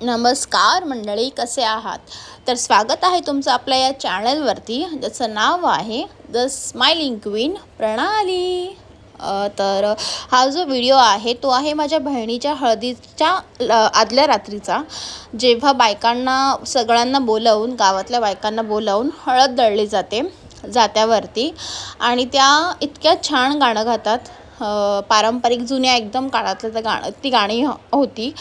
नमस्कार मंडळी कसे आहात? तर स्वागत आहे तुमचं आपल्या या चॅनलवरती. ज्याचं नाव आहे द स्माइलिंग क्वीन प्रणाली. तर हा जो व्हिडिओ आहे तो आहे माझ्या बहिणीच्या हळदीच्या ल- आदल्या रात्रीचा. जेव्हा बायकांना सगळ्यांना बोलावून गावातल्या बायकांना बोलावून हळद दळली जाते जात्यावरती. आणि त्या इतक्या छान गाणं गातात. पारंपरिक जुन्या एकदम काळातलं तर गाणं ती गाणी होती.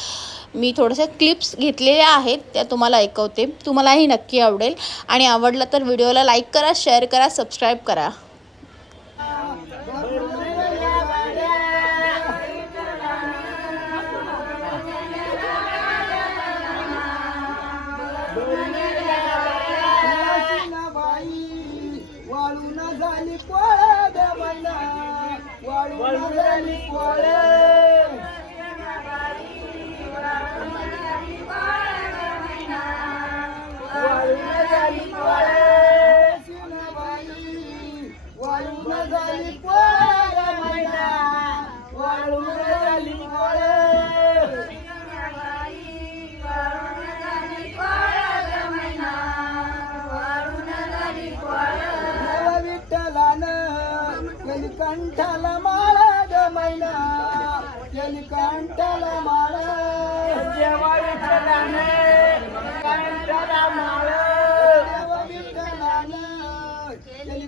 मी थोड्याशा क्लिप्स घेतलेल्या आहेत त्या तुम्हाला ऐकवते. तुम्हालाही नक्की आवडेल. आणि आवडलं तर व्हिडिओला लाईक करा शेअर करा सबस्क्राईब करा. वाळून झाली कोळ देवाला. वाळून झाली कोळ केली कंठाला माळा ग मैना. केली कंठाला माळा. जेव्हा विठ्ठलान कंठाला माळा. देवा विठ्ठलान केली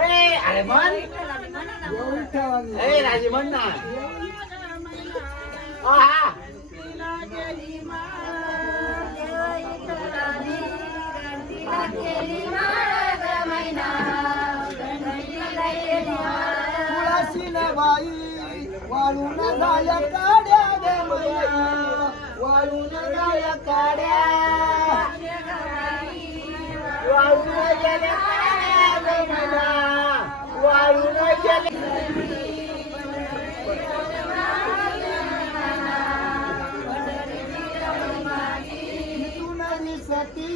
अरे मन ए राजी म्हण ना. हा. बाई वाळून झाल्या काड्या ग मैया. वाळून झाल्या काड्या. वाळून गेल्या. मैया वाळून सती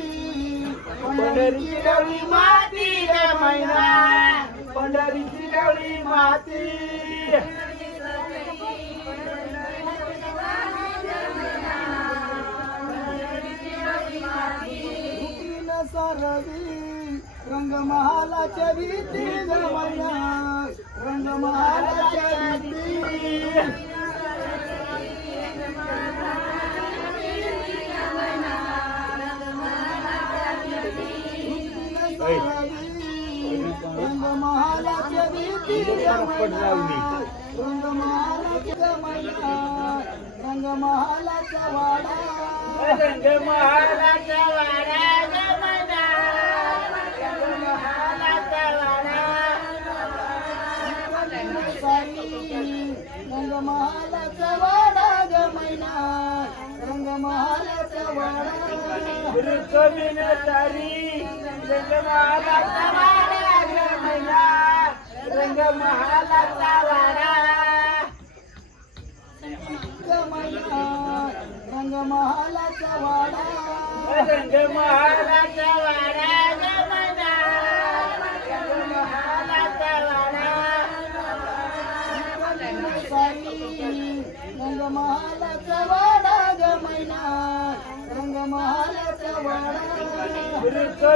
पंढरीची डवळी माती रे मैना. पंढरीची डवळी माती. सारवी रंगमहालाच्या भीती मैना रंगमहालाच्या भीती. रंगमहालाचा वाडा रंगमहालाचा वाडा. रंग महालाचा वाडा. रंग महालाचा वाडा.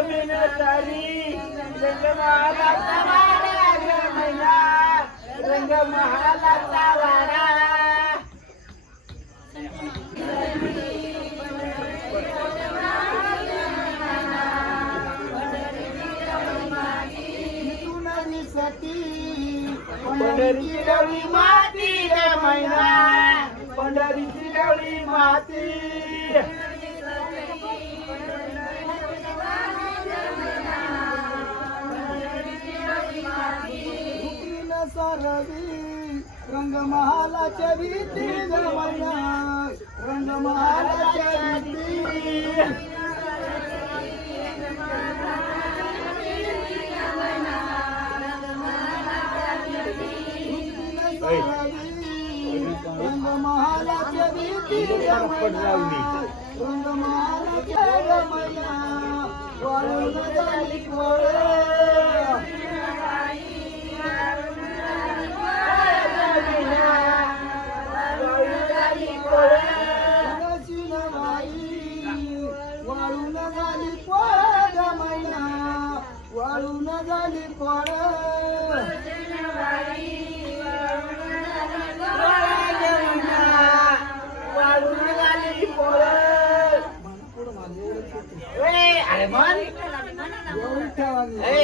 रुक्मिण सारी रंगमहालाचा वाडा मैना रंगमहालाचा वाडा तुनरी सती पंढरीची डवळी माती मैना. पंढरीची गवळी माती. सारवी रंगमहालाच्या भीती गमया रंगमहालाच्या भीती. रुक्मिण सारवी रंगमहालाच्या भीती गमया रंगमहालाच्या गमया. वाळून झाली कोळ.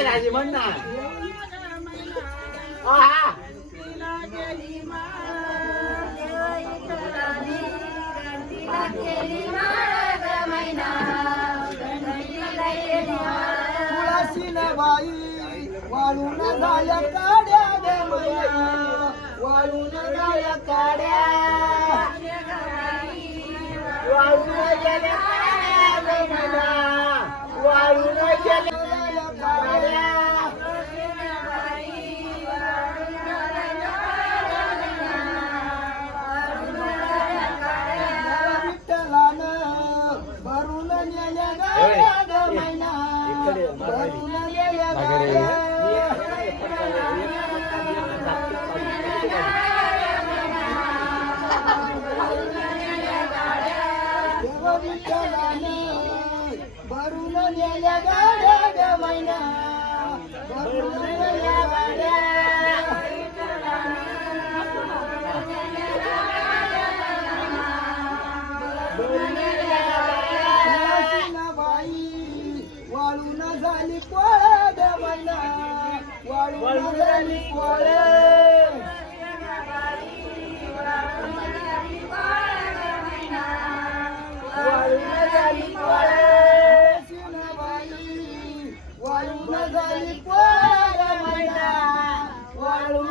राजे म्हण ना तुळशी न बाई वाळून झाल्या काड्या ग मैया. वाळून झाल्या काड्या. वाळून गेल्या ग मला वाळून गेल्या काड्या. भरून नेल्या गाड्या ग मैना भरून नेल्या गाड्या. विठ्ठलानं भरून नेल्या गाड्या ग मैना. भरून नेल्या गाड्या. बाई वाळून झाली पोळ ग मैना वाळून झाली पोळ वाळून झाली पोळ ग मैना वाळून